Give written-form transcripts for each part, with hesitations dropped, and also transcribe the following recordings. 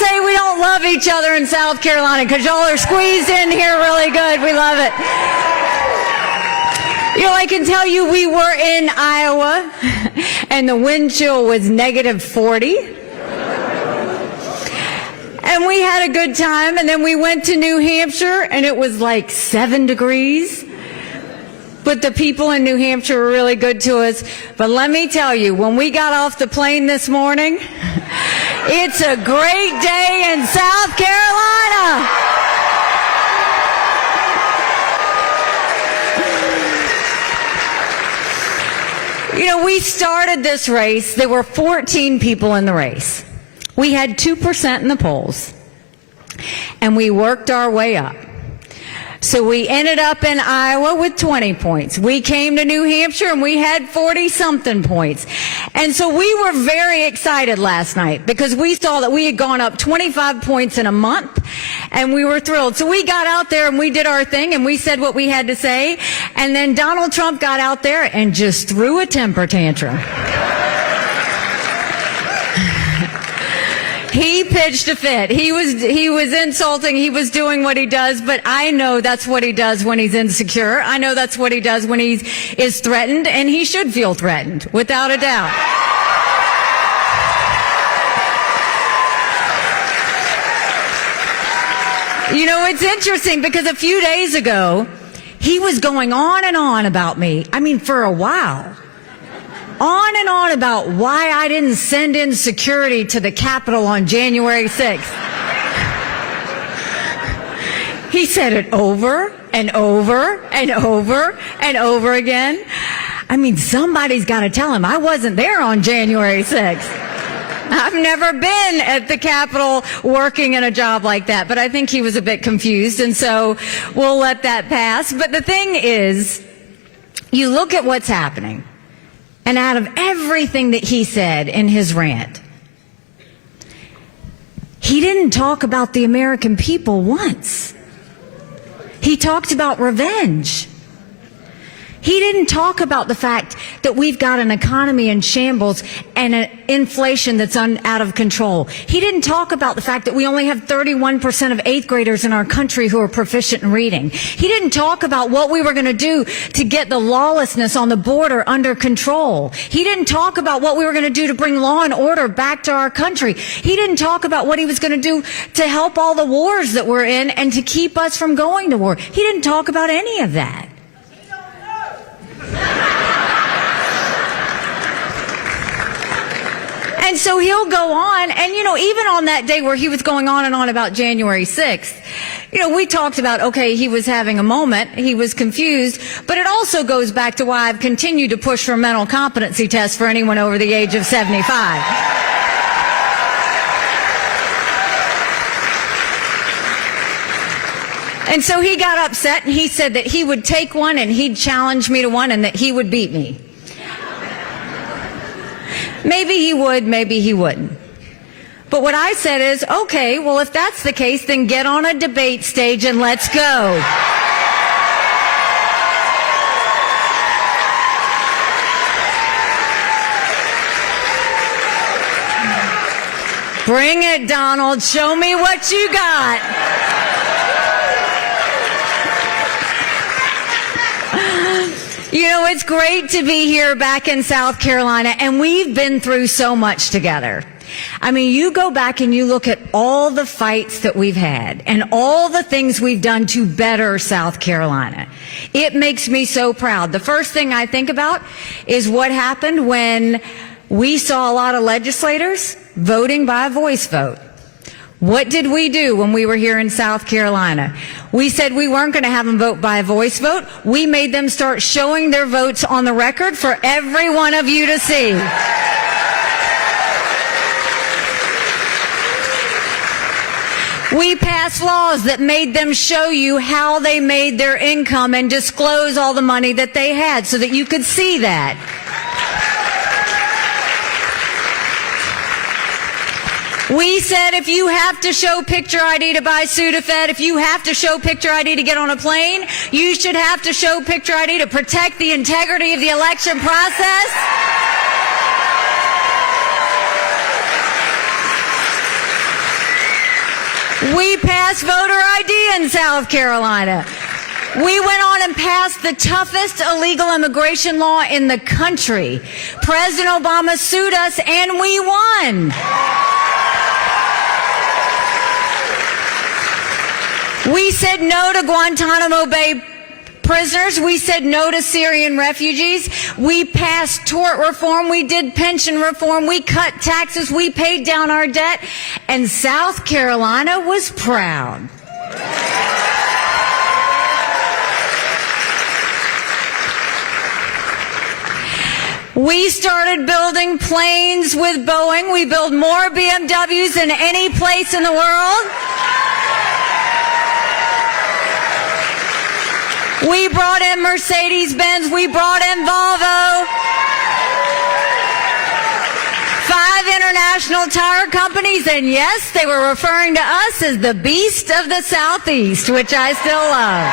say we don't love each other in South Carolina because y'all are squeezed in here really good. We love it. You know, I can tell you we were in Iowa and the wind chill was -40. And we had a good time, and then we went to New Hampshire and it was like 7 degrees. But the people in New Hampshire were really good to us. But let me tell you, when we got off the plane this morning, it's a great day in South Carolina. You know, we started this race. There were 14 people in the race. We had 2% in the polls, and we worked our way up. So we ended up in Iowa with 20 points. We came to New Hampshire and we had 40-something points. And so we were very excited last night because we saw that we had gone up 25 points in a month, and we were thrilled. So we got out there and we did our thing and we said what we had to say. And then Donald Trump got out there and just threw a temper tantrum. He pitched a fit. He was insulting. He was doing what he does, but I know that's what he does when he's insecure. I know that's what he does when he is threatened, and he should feel threatened, without a doubt. You know, it's interesting because a few days ago, he was going on and on about me. I mean, for a while. On and on about why I didn't send in security to the Capitol on January 6th. He said it over and over and over and over again. I mean, somebody's got to tell him I wasn't there on January 6th. I've never been at the Capitol working in a job like that, but I think he was a bit confused, and so we'll let that pass. But the thing is, you look at what's happening. And out of everything that he said in his rant, he didn't talk about the American people once. He talked about revenge. He didn't talk about the fact that we've got an economy in shambles and an inflation that's out of control. He didn't talk about the fact that we only have 31% of 8th graders in our country who are proficient in reading. He didn't talk about what we were going to do to get the lawlessness on the border under control. He didn't talk about what we were going to do to bring law and order back to our country. He didn't talk about what he was going to do to help all the wars that we're in and to keep us from going to war. He didn't talk about any of that. And so he'll go on, and, you know, even on that day where he was going on and on about January 6th, you know, we talked about, okay, he was having a moment, he was confused, but it also goes back to why I've continued to push for mental competency tests for anyone over the age of 75. And so he got upset, and he said that he would take one and he'd challenge me to one and that he would beat me. Maybe he would, maybe he wouldn't. But what I said is, okay, well, if that's the case, then get on a debate stage and let's go. Bring it, Donald. Show me what you got. You know, it's great to be here back in South Carolina, and we've been through so much together. I mean, you go back and you look at all the fights that we've had and all the things we've done to better South Carolina. It makes me so proud. The first thing I think about is what happened when we saw a lot of legislators voting by a voice vote. What did we do when we were here in South Carolina? We said we weren't going to have them vote by a voice vote. We made them start showing their votes on the record for every one of you to see. We passed laws that made them show you how they made their income and disclose all the money that they had so that you could see that. We said if you have to show picture ID to buy Sudafed, if you have to show picture ID to get on a plane, you should have to show picture ID to protect the integrity of the election process. We passed voter ID in South Carolina. We went on and passed the toughest illegal immigration law in the country. President Obama sued us and we won. We said no to Guantanamo Bay prisoners. We said no to Syrian refugees. We passed tort reform. We did pension reform. We cut taxes. We paid down our debt. And South Carolina was proud. We started building planes with Boeing. We build more BMWs than any place in the world. We brought in Mercedes-Benz. We brought in Volvo. 5 international tire companies. And yes, they were referring to us as the beast of the Southeast, which I still love.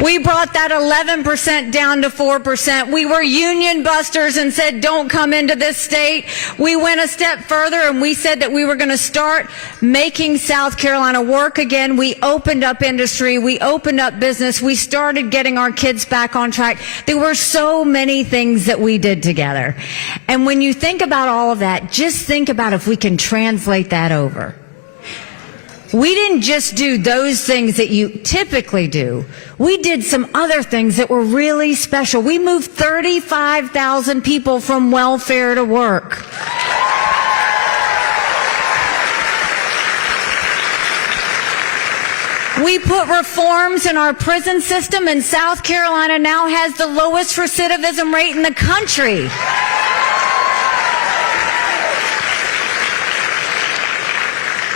We brought that 11% down to 4%. We were union busters and said, don't come into this state. We went a step further and we said that we were going to start making South Carolina work again. We opened up industry. We opened up business. We started getting our kids back on track. There were so many things that we did together. And when you think about all of that, just think about if we can translate that over. We didn't just do those things that you typically do. We did some other things that were really special. We moved 35,000 people from welfare to work. We put reforms in our prison system, and South Carolina now has the lowest recidivism rate in the country.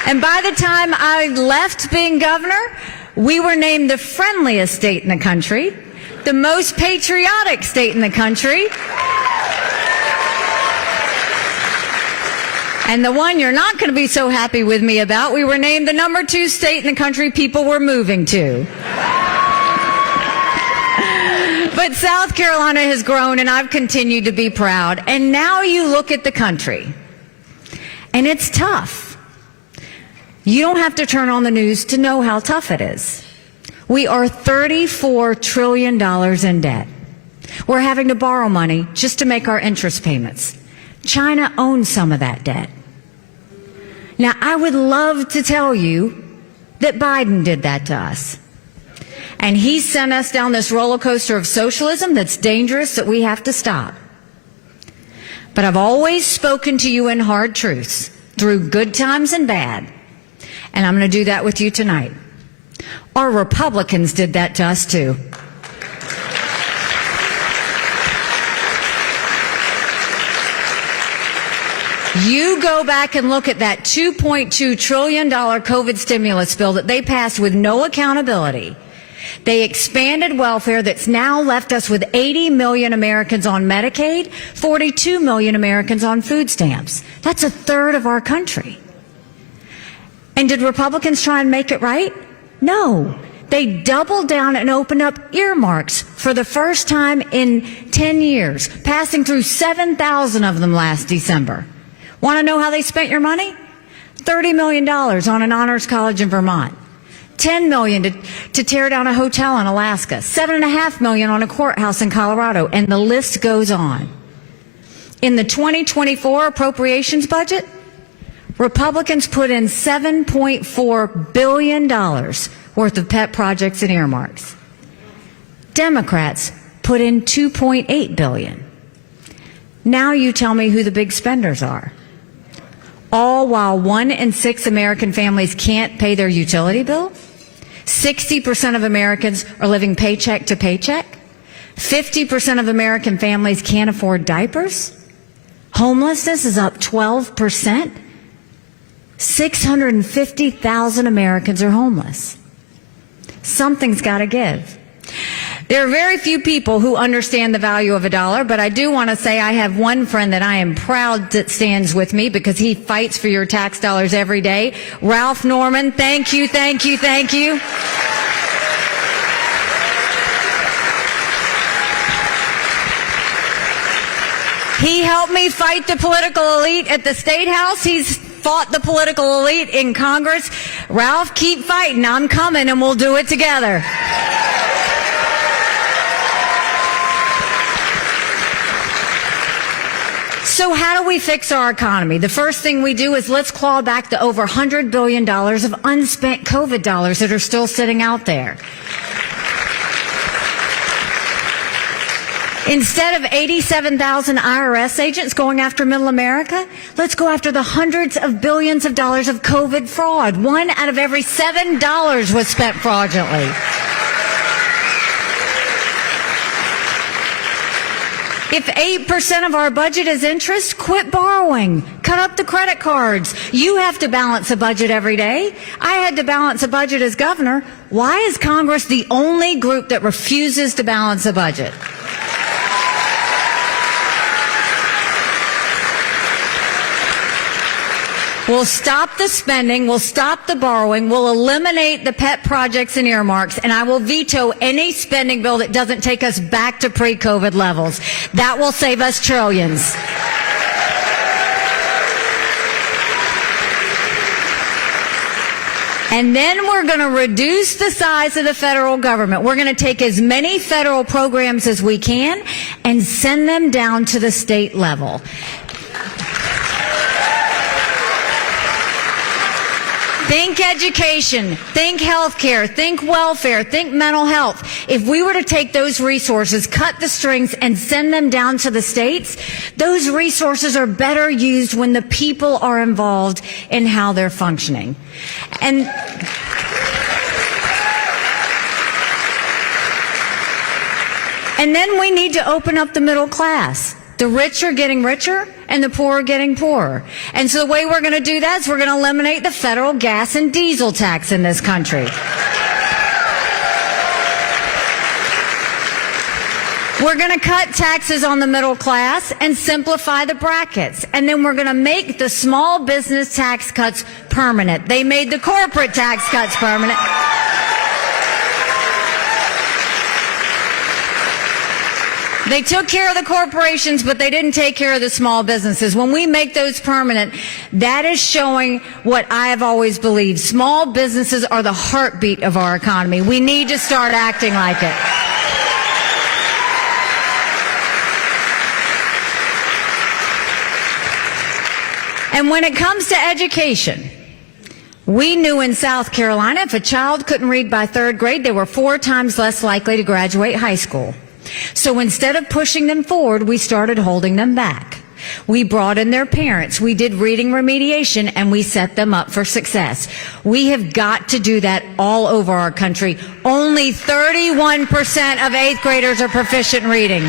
And by the time I left being governor, we were named the friendliest state in the country, the most patriotic state in the country, and the one you're not going to be so happy with me about, we were named the number 2 state in the country people were moving to. But South Carolina has grown, and I've continued to be proud. And now you look at the country, and it's tough. You don't have to turn on the news to know how tough it is. We are $34 trillion in debt. We're having to borrow money just to make our interest payments. China owns some of that debt. Now, I would love to tell you that Biden did that to us. And he sent us down this roller coaster of socialism that's dangerous, that we have to stop. But I've always spoken to you in hard truths, through good times and bad. And I'm going to do that with you tonight. Our Republicans did that to us too. You go back and look at that $2.2 trillion COVID stimulus bill that they passed with no accountability. They expanded welfare that's now left us with 80 million Americans on Medicaid, 42 million Americans on food stamps. That's a third of our country. And did Republicans try and make it right? No. They doubled down and opened up earmarks for the first time in 10 years, passing through 7,000 of them last December. Want to know how they spent your money? $30 million on an honors college in Vermont. $10 million to tear down a hotel in Alaska. $7.5 million on a courthouse in Colorado. And the list goes on. In the 2024 appropriations budget, Republicans put in $7.4 billion worth of pet projects and earmarks. Democrats put in $2.8 billion. Now you tell me who the big spenders are. All while 1 in 6 American families can't pay their utility bill. 60% of Americans are living paycheck to paycheck. 50% of American families can't afford diapers. Homelessness is up 12%. 650,000 Americans are homeless. Something's got to give. There are very few people who understand the value of a dollar, but I do want to say I have one friend that I am proud that stands with me because he fights for your tax dollars every day. Ralph Norman, thank you, thank you, thank you. He helped me fight the political elite at the State House. He's fought the political elite in Congress. Ralph, keep fighting. I'm coming, and we'll do it together. So how do we fix our economy? The first thing we do is let's claw back the over $100 billion of unspent COVID dollars that are still sitting out there. Instead of 87,000 IRS agents going after middle America, let's go after the hundreds of billions of dollars of COVID fraud. 1 out of every $7 was spent fraudulently. If 8% of our budget is interest, quit borrowing. Cut up the credit cards. You have to balance a budget every day. I had to balance a budget as governor. Why is Congress the only group that refuses to balance a budget? We'll stop the spending, we'll stop the borrowing, we'll eliminate the pet projects and earmarks, and I will veto any spending bill that doesn't take us back to pre-COVID levels. That will save us trillions. And then we're going to reduce the size of the federal government. We're going to take as many federal programs as we can and send them down to the state level. Think education, think healthcare, think welfare, think mental health. If we were to take those resources, cut the strings, and send them down to the states, those resources are better used when the people are involved in how they're functioning. And then we need to open up the middle class. The rich are getting richer and the poor are getting poorer. And so the way we're going to do that is we're going to eliminate the federal gas and diesel tax in this country. We're going to cut taxes on the middle class and simplify the brackets. And then we're going to make the small business tax cuts permanent. They made the corporate tax cuts permanent. They took care of the corporations, but they didn't take care of the small businesses. When we make those permanent, that is showing what I have always believed. Small businesses are the heartbeat of our economy. We need to start acting like it. And when it comes to education, we knew in South Carolina if a child couldn't read by 3rd grade, they were 4 times less likely to graduate high school. So instead of pushing them forward, we started holding them back. We brought in their parents, we did reading remediation, and we set them up for success. We have got to do that all over our country. Only 31% of 8th graders are proficient in reading.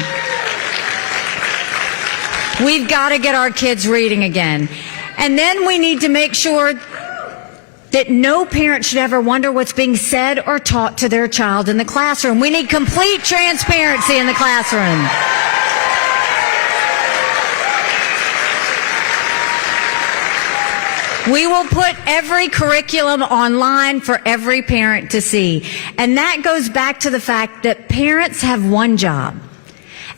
We've got to get our kids reading again. And then we need to make sure that no parent should ever wonder what's being said or taught to their child in the classroom. We need complete transparency in the classroom. We will put every curriculum online for every parent to see. And that goes back to the fact that parents have one job.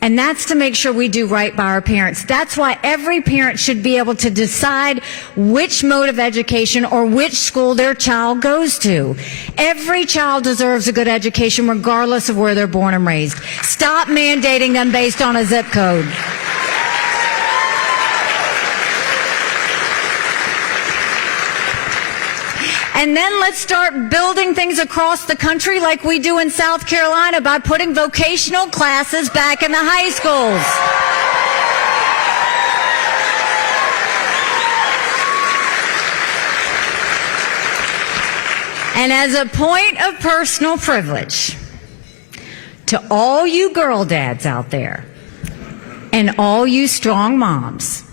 And that's to make sure we do right by our parents. That's why every parent should be able to decide which mode of education or which school their child goes to. Every child deserves a good education regardless of where they're born and raised. Stop mandating them based on a zip code. And then let's start building things across the country like we do in South Carolina by putting vocational classes back in the high schools. And as a point of personal privilege, to all you girl dads out there and all you strong moms,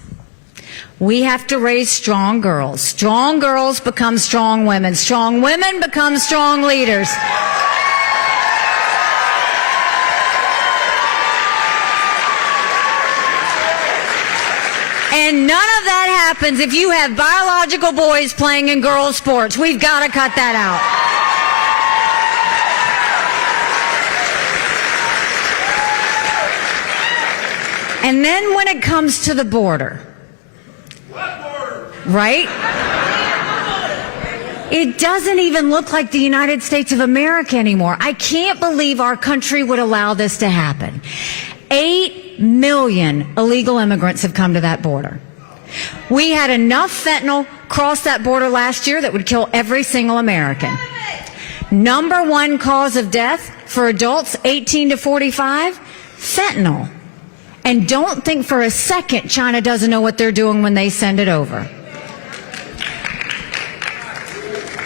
we have to raise strong girls. Strong girls become strong women. Strong women become strong leaders. And none of that happens if you have biological boys playing in girls' sports. We've got to cut that out. And then when it comes to the border, right? It doesn't even look like the United States of America anymore. I can't believe our country would allow this to happen. 8 million illegal immigrants have come to that border. We had enough fentanyl cross that border last year that would kill every single American. Number one cause of death for adults 18 to 45, fentanyl. And don't think for a second China doesn't know what they're doing when they send it over.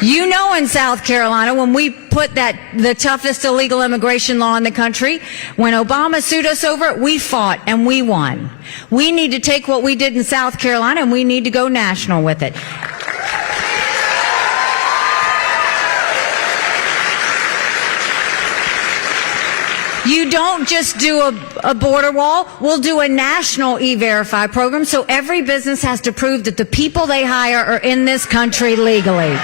You know, in South Carolina, when we put the toughest illegal immigration law in the country, when Obama sued us over it, we fought and we won. We need to take what we did in South Carolina and we need to go national with it. You don't just do a border wall. We'll do a national E-Verify program so every business has to prove that the people they hire are in this country legally.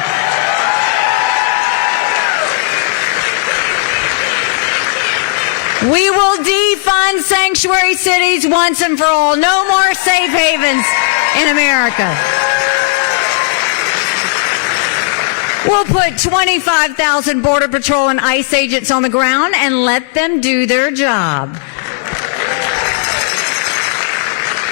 We will defund sanctuary cities once and for all. No more safe havens in America. We'll put 25,000 Border Patrol and ICE agents on the ground and let them do their job.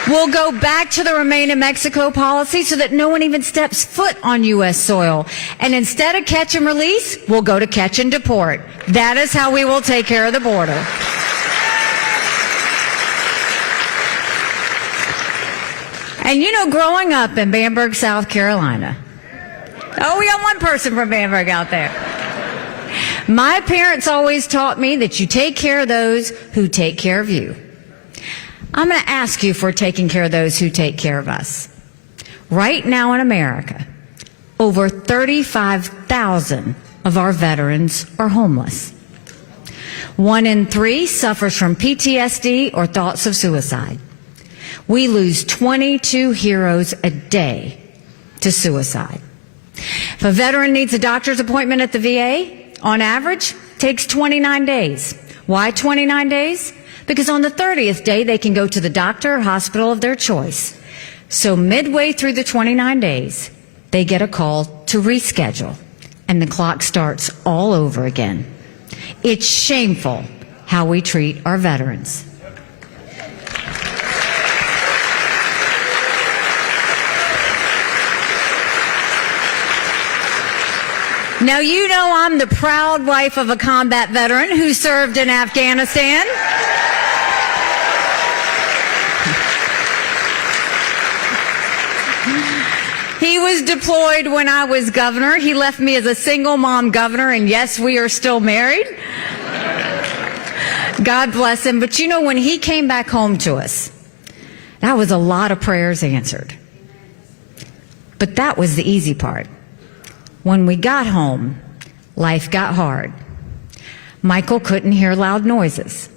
We'll go back to the Remain in Mexico policy so that no one even steps foot on U.S. soil. And instead of catch and release, we'll go to catch and deport. That is how we will take care of the border. And you know, growing up in Bamberg, South Carolina, oh, we got one person from Bamberg out there. My parents always taught me that you take care of those who take care of you. I'm going to ask you if we're taking care of those who take care of us. Right now in America, over 35,000 of our veterans are homeless. 1 in 3 suffers from PTSD or thoughts of suicide. We lose 22 heroes a day to suicide. If a veteran needs a doctor's appointment at the VA, on average, takes 29 days. Why 29 days? Because on the 30th day, they can go to the doctor or hospital of their choice. So midway through the 29 days, they get a call to reschedule, and the clock starts all over again. It's shameful how we treat our veterans. Now, you know I'm the proud wife of a combat veteran who served in Afghanistan. He was deployed when I was governor. He left me as a single mom governor, and yes, we are still married. God bless him. But you know, when he came back home to us, that was a lot of prayers answered. But that was the easy part. When we got home, life got hard. Michael couldn't hear loud noises.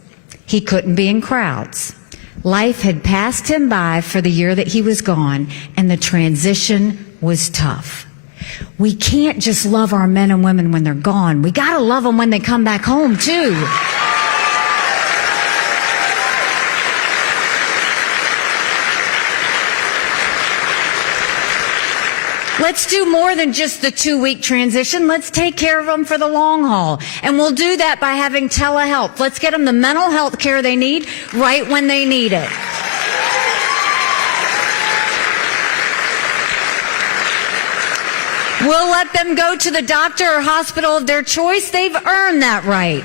He couldn't be in crowds. Life had passed him by for the year that he was gone, and the transition was tough. We can't just love our men and women when they're gone. We got to love them when they come back home, too. Let's do more than just the 2-week transition. Let's take care of them for the long haul. And we'll do that by having telehealth. Let's get them the mental health care they need right when they need it. We'll let them go to the doctor or hospital of their choice. They've earned that right.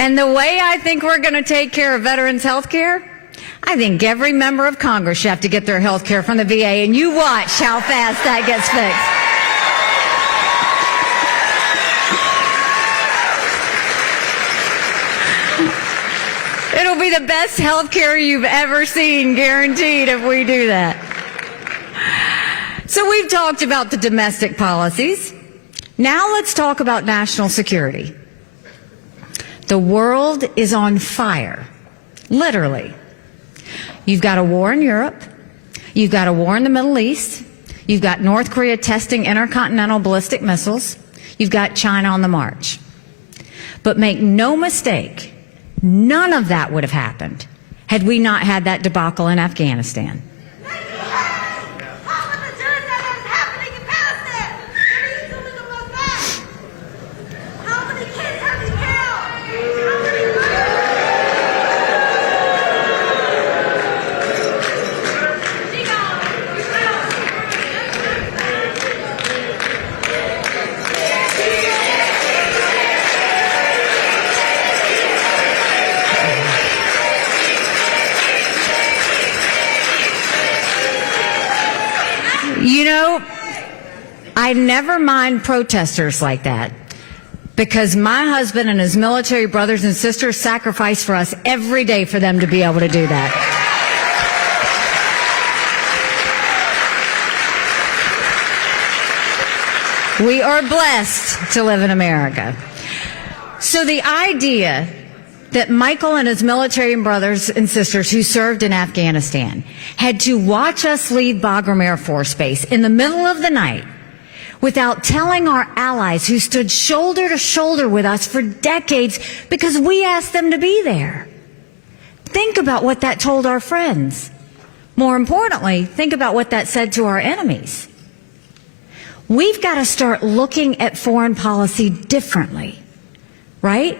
And the way I think we're going to take care of veterans' health care, I think every member of Congress should have to get their health care from the VA, and you watch how fast that gets fixed. It'll be the best health care you've ever seen, guaranteed, if we do that. So we've talked about the domestic policies. Now let's talk about national security. The world is on fire, literally. You've got a war in Europe. You've got a war in the Middle East. You've got North Korea testing intercontinental ballistic missiles. You've got China on the march. But make no mistake, none of that would have happened had we not had that debacle in Afghanistan. You know, I never mind protesters like that because my husband and his military brothers and sisters sacrifice for us every day for them to be able to do that. We are blessed to live in America. So the idea that Michael and his military brothers and sisters who served in Afghanistan had to watch us leave Bagram Air Force Base in the middle of the night without telling our allies who stood shoulder to shoulder with us for decades because we asked them to be there. Think about what that told our friends. More importantly, think about what that said to our enemies. We've got to start looking at foreign policy differently, right?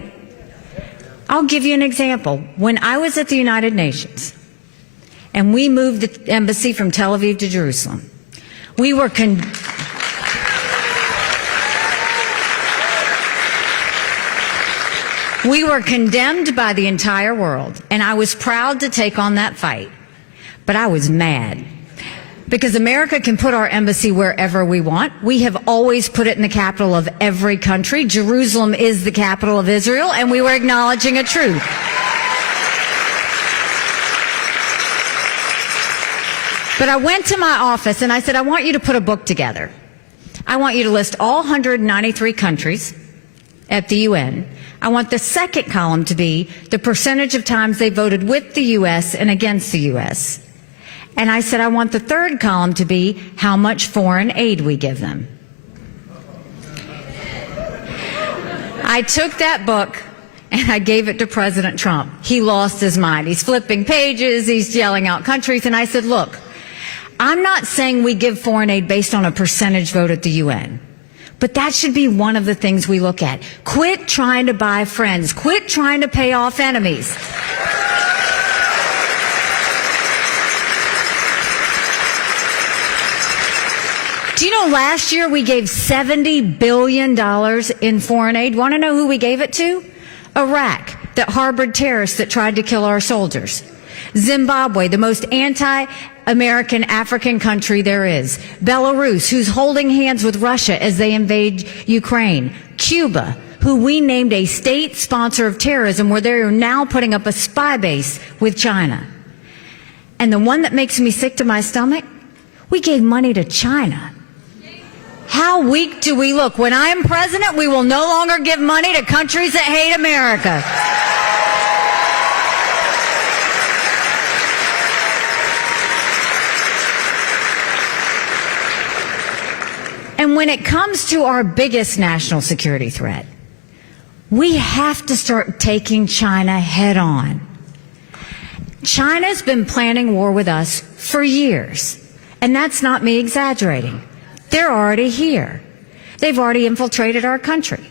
I'll give you an example. When I was at the United Nations and we moved the embassy from Tel Aviv to Jerusalem, we were condemned by the entire world, and I was proud to take on that fight. But I was mad because America can put our embassy wherever we want. We have always put it in the capital of every country. Jerusalem is the capital of Israel, and we were acknowledging a truth. But I went to my office and I said, I want you to put a book together. I want you to list all 193 countries at the UN. I want the second column to be the percentage of times they voted with the U.S. and against the U.S. And I said, I want the third column to be how much foreign aid we give them. I took that book and I gave it to President Trump. He lost his mind. He's flipping pages. He's yelling out countries. And I said, look, I'm not saying we give foreign aid based on a percentage vote at the UN. But that should be one of the things we look at. Quit trying to buy friends. Quit trying to pay off enemies. Do you know last year we gave $70 billion in foreign aid? Want to know who we gave it to? Iraq, that harbored terrorists that tried to kill our soldiers. Zimbabwe, the most anti-American African country there is. Belarus, who's holding hands with Russia as they invade Ukraine. Cuba, who we named a state sponsor of terrorism where they are now putting up a spy base with China. And the one that makes me sick to my stomach, we gave money to China. How weak do we look? When I am president, we will no longer give money to countries that hate America. And when it comes to our biggest national security threat, we have to start taking China head on. China's been planning war with us for years, and that's not me exaggerating. They're already here. They've already infiltrated our country.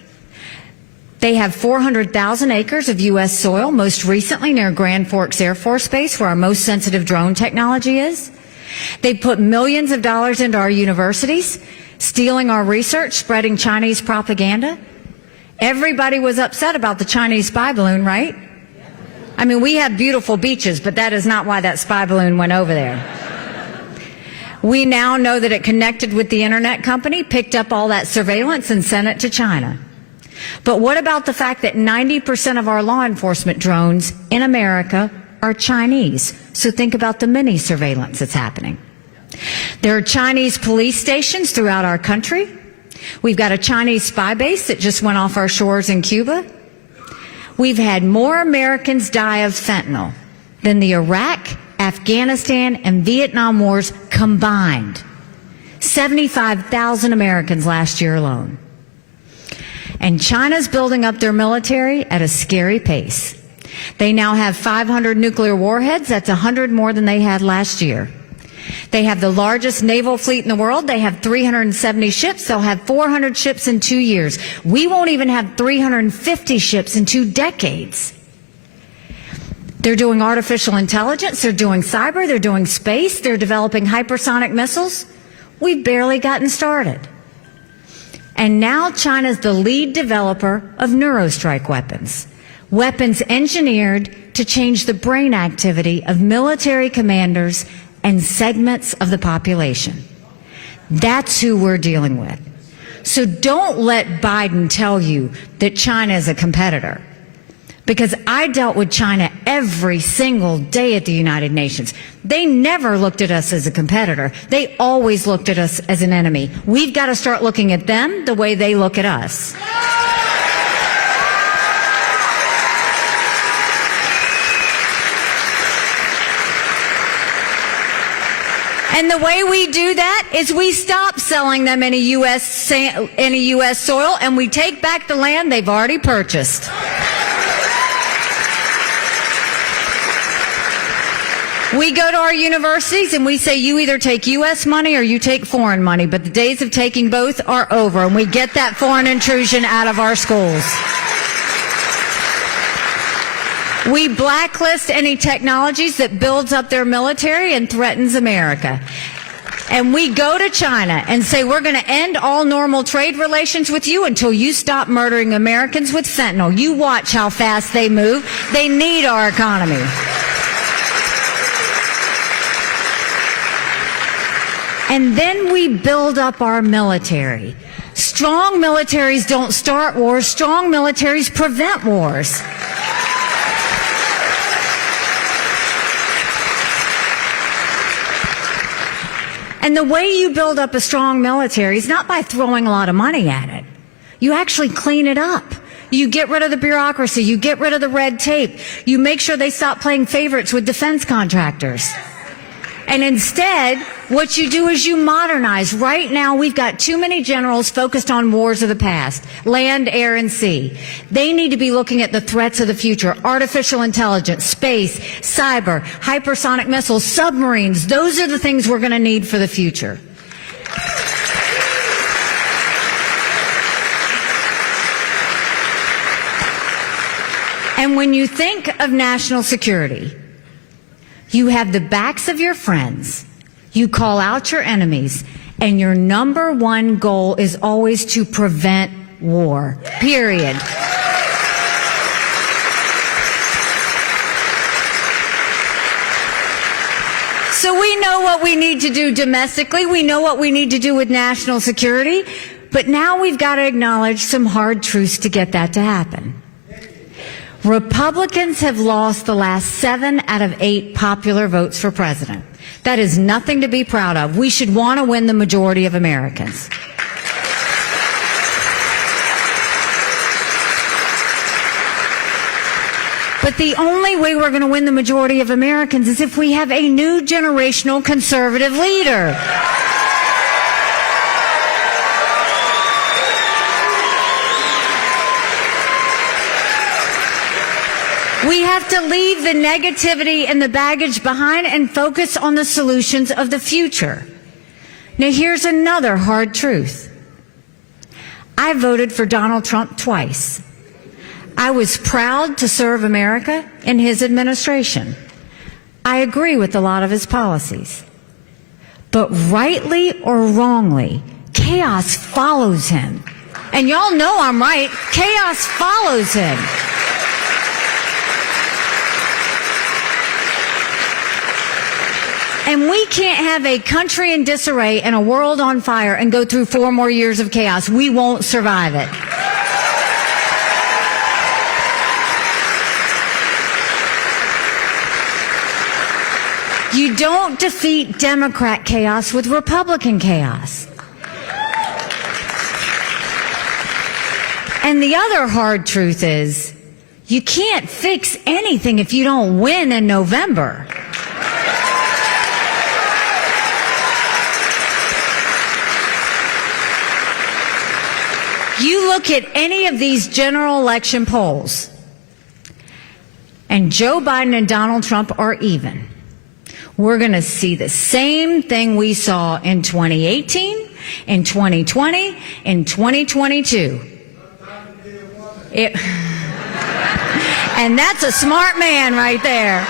They have 400,000 acres of U.S. soil, most recently near Grand Forks Air Force Base, where our most sensitive drone technology is. They put millions of dollars into our universities, stealing our research, spreading Chinese propaganda. Everybody was upset about the Chinese spy balloon, right? I mean, we have beautiful beaches, but that is not why that spy balloon went over there. We now know that it connected with the internet company, picked up all that surveillance and sent it to China. But what about the fact that 90% of our law enforcement drones in America are Chinese? So think about the mini surveillance that's happening. There are Chinese police stations throughout our country. We've got a Chinese spy base that just went off our shores in Cuba. We've had more Americans die of fentanyl than the Iraq, Afghanistan, and Vietnam wars combined. 75,000 Americans last year alone. And China's building up their military at a scary pace. They now have 500 nuclear warheads. That's 100 more than they had last year. They have the largest naval fleet in the world. They have 370 ships. They'll have 400 ships in 2 years. We won't even have 350 ships in 2 decades. They're doing artificial intelligence. They're doing cyber. They're doing space. They're developing hypersonic missiles. We've barely gotten started. And now China's the lead developer of neurostrike weapons. Weapons engineered to change the brain activity of military commanders and segments of the population. That's who we're dealing with. So don't let Biden tell you that China is a competitor. Because I dealt with China every single day at the United Nations. They never looked at us as a competitor. They always looked at us as an enemy. We've got to start looking at them the way they look at us. And the way we do that is we stop selling them any U.S. soil, and we take back the land they've already purchased. We go to our universities and we say, you either take U.S. money or you take foreign money, but the days of taking both are over, and we get that foreign intrusion out of our schools. We blacklist any technologies that builds up their military and threatens America. And we go to China and say, we're going to end all normal trade relations with you until you stop murdering Americans with fentanyl. You watch how fast they move. They need our economy. And then we build up our military. Strong militaries don't start wars. Strong militaries prevent wars. And the way you build up a strong military is not by throwing a lot of money at it. You actually clean it up. You get rid of the bureaucracy. You get rid of the red tape. You make sure they stop playing favorites with defense contractors. And instead, what you do is you modernize. Right now, we've got too many generals focused on wars of the past, land, air, and sea. They need to be looking at the threats of the future, artificial intelligence, space, cyber, hypersonic missiles, submarines. Those are the things we're going to need for the future. And when you think of national security, you have the backs of your friends, you call out your enemies, and your number one goal is always to prevent war, period. So we know what we need to do domestically, we know what we need to do with national security, but now we've got to acknowledge some hard truths to get that to happen. Republicans have lost the last 7 out of 8 popular votes for president. That is nothing to be proud of. We should want to win the majority of Americans. But the only way we're going to win the majority of Americans is if we have a new generational conservative leader. We have to leave the negativity and the baggage behind and focus on the solutions of the future. Now, here's another hard truth. I voted for Donald Trump twice. I was proud to serve America in his administration. I agree with a lot of his policies. But rightly or wrongly, chaos follows him. And y'all know I'm right. Chaos follows him. And we can't have a country in disarray and a world on fire and go through 4 more years of chaos. We won't survive it. You don't defeat Democrat chaos with Republican chaos. And the other hard truth is, you can't fix anything if you don't win in November. You look at any of these general election polls, and Joe Biden and Donald Trump are even, we're going to see the same thing we saw in 2018, in 2020, in 2022. And that's a smart man right there.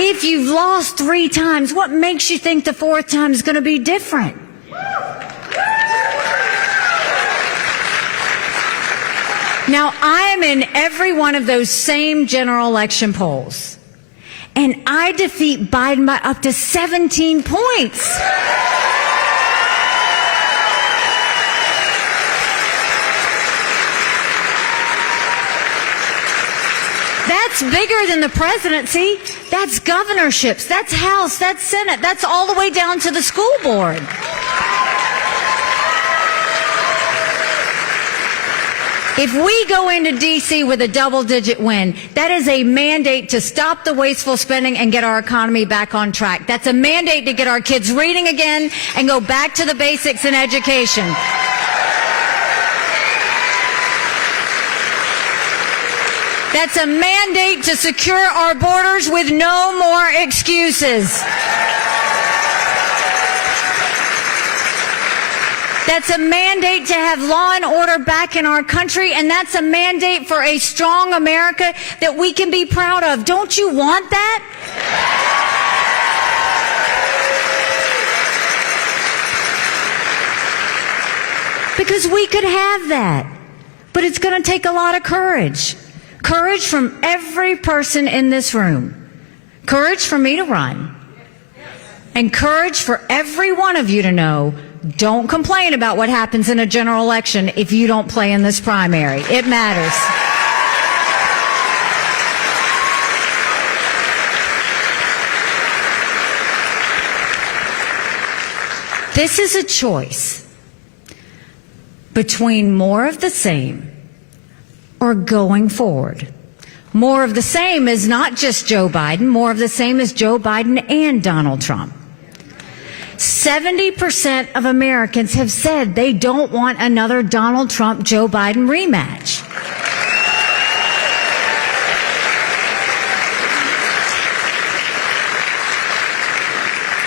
If you've lost 3 times, what makes you think the 4th time is going to be different? Now, I am in every one of those same general election polls, and I defeat Biden by up to 17 points. That's bigger than the presidency. That's governorships. That's House. That's Senate. That's all the way down to the school board. If we go into D.C. with a double-digit win, that is a mandate to stop the wasteful spending and get our economy back on track. That's a mandate to get our kids reading again and go back to the basics in education. That's a mandate to secure our borders with no more excuses. That's a mandate to have law and order back in our country, and that's a mandate for a strong America that we can be proud of. Don't you want that? Because we could have that, but it's going to take a lot of courage. Courage from every person in this room. Courage for me to run. And courage for every one of you to know, don't complain about what happens in a general election if you don't play in this primary. It matters. This is a choice between more of the same or going forward. More of the same is not just Joe Biden. More of the same is Joe Biden and Donald Trump. 70% of Americans have said they don't want another Donald Trump-Joe Biden rematch.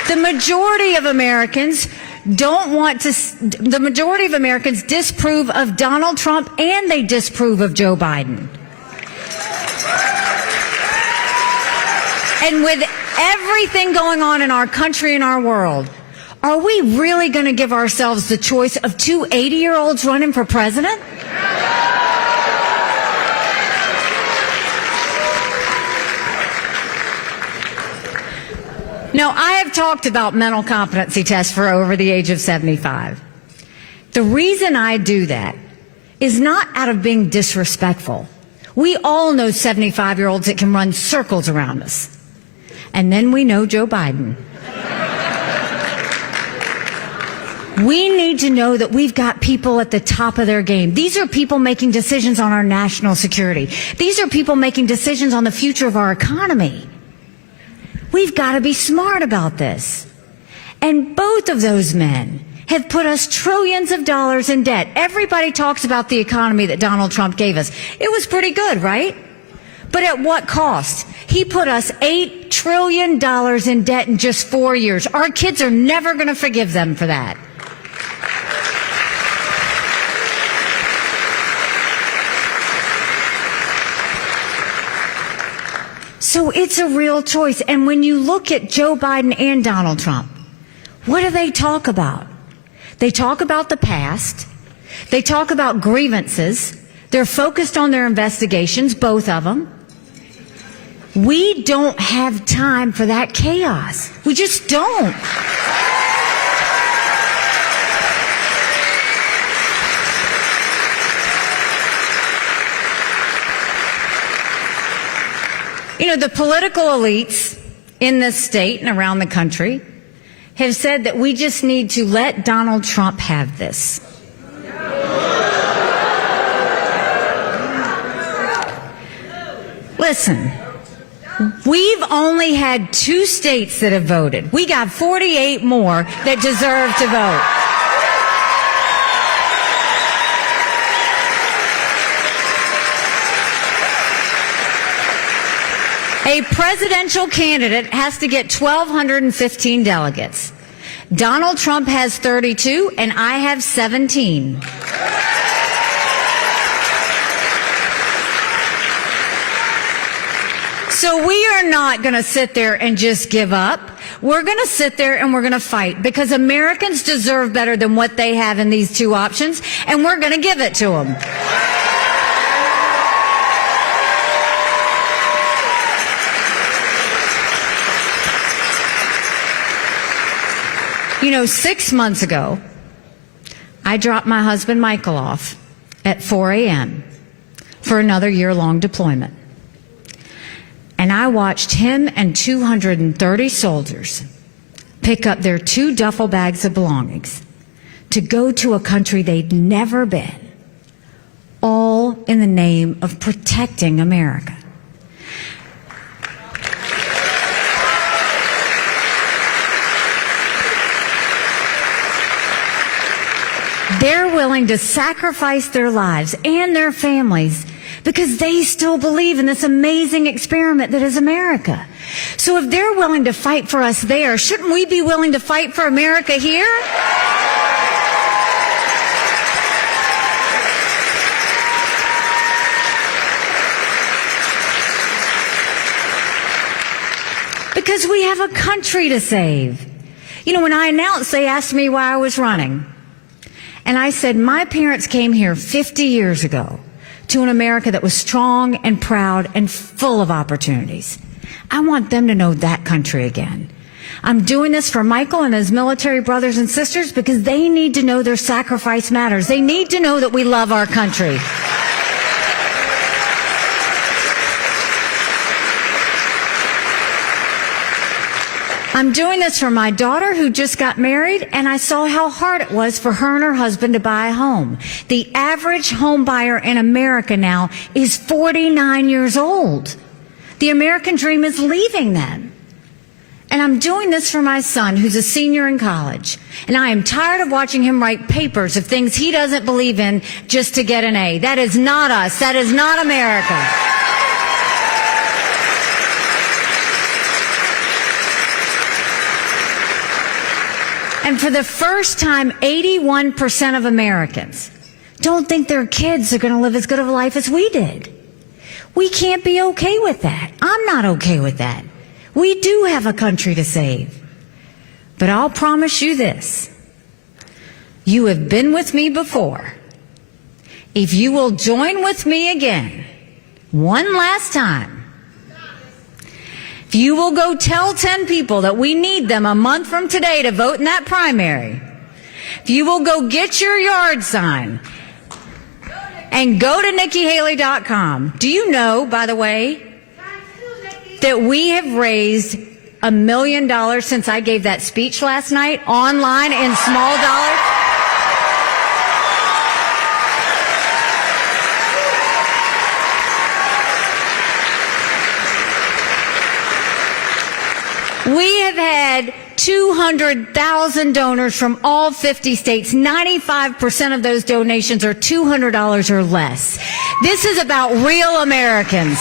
The majority of Americans disapprove of Donald Trump and they disapprove of Joe Biden. And with everything going on in our country and our world, are we really going to give ourselves the choice of 2 80-year-olds running for president? Now, I have talked about mental competency tests for over the age of 75. The reason I do that is not out of being disrespectful. We all know 75-year-olds that can run circles around us. And then we know Joe Biden. We need to know that we've got people at the top of their game. These are people making decisions on our national security. These are people making decisions on the future of our economy. We've got to be smart about this. And both of those men have put us trillions of dollars in debt. Everybody talks about the economy that Donald Trump gave us. It was pretty good, right? But at what cost? He put us $8 trillion in debt in just 4 years. Our kids are never going to forgive them for that. So it's a real choice. And when you look at Joe Biden and Donald Trump, what do they talk about? They talk about the past. They talk about grievances. They're focused on their investigations, both of them. We don't have time for that chaos. We just don't. You know, the political elites in this state and around the country have said that we just need to let Donald Trump have this. Listen, we've only had 2 states that have voted. We got 48 more that deserve to vote. A presidential candidate has to get 1,215 delegates. Donald Trump has 32, and I have 17. So we are not going to sit there and just give up. We're going to sit there and we're going to fight, because Americans deserve better than what they have in these two options, and we're going to give it to them. You know, 6 months ago, I dropped my husband Michael off at 4 a.m. for another year-long deployment. And I watched him and 230 soldiers pick up their 2 duffel bags of belongings to go to a country they'd never been, all in the name of protecting America. They're willing to sacrifice their lives and their families because they still believe in this amazing experiment that is America. So if they're willing to fight for us there, shouldn't we be willing to fight for America here? Because we have a country to save. You know, when I announced, they asked me why I was running. And I said, my parents came here 50 years ago to an America that was strong and proud and full of opportunities. I want them to know that country again. I'm doing this for Michael and his military brothers and sisters because they need to know their sacrifice matters. They need to know that we love our country. I'm doing this for my daughter who just got married, and I saw how hard it was for her and her husband to buy a home. The average home buyer in America now is 49 years old. The American dream is leaving them. And I'm doing this for my son who's a senior in college. And I am tired of watching him write papers of things he doesn't believe in just to get an A. That is not us. That is not America. And for the first time, 81% of Americans don't think their kids are going to live as good of a life as we did. We can't be okay with that. I'm not okay with that. We do have a country to save. But I'll promise you this. You have been with me before. If you will join with me again, one last time, if you will go tell 10 people that we need them a month from today to vote in that primary, if you will go get your yard sign and go to NikkiHaley.com, do you know, by the way, that we have raised $1 million since I gave that speech last night online in small dollars? We have had 200,000 donors from all 50 states. 95% of those donations are $200 or less. This is about real Americans.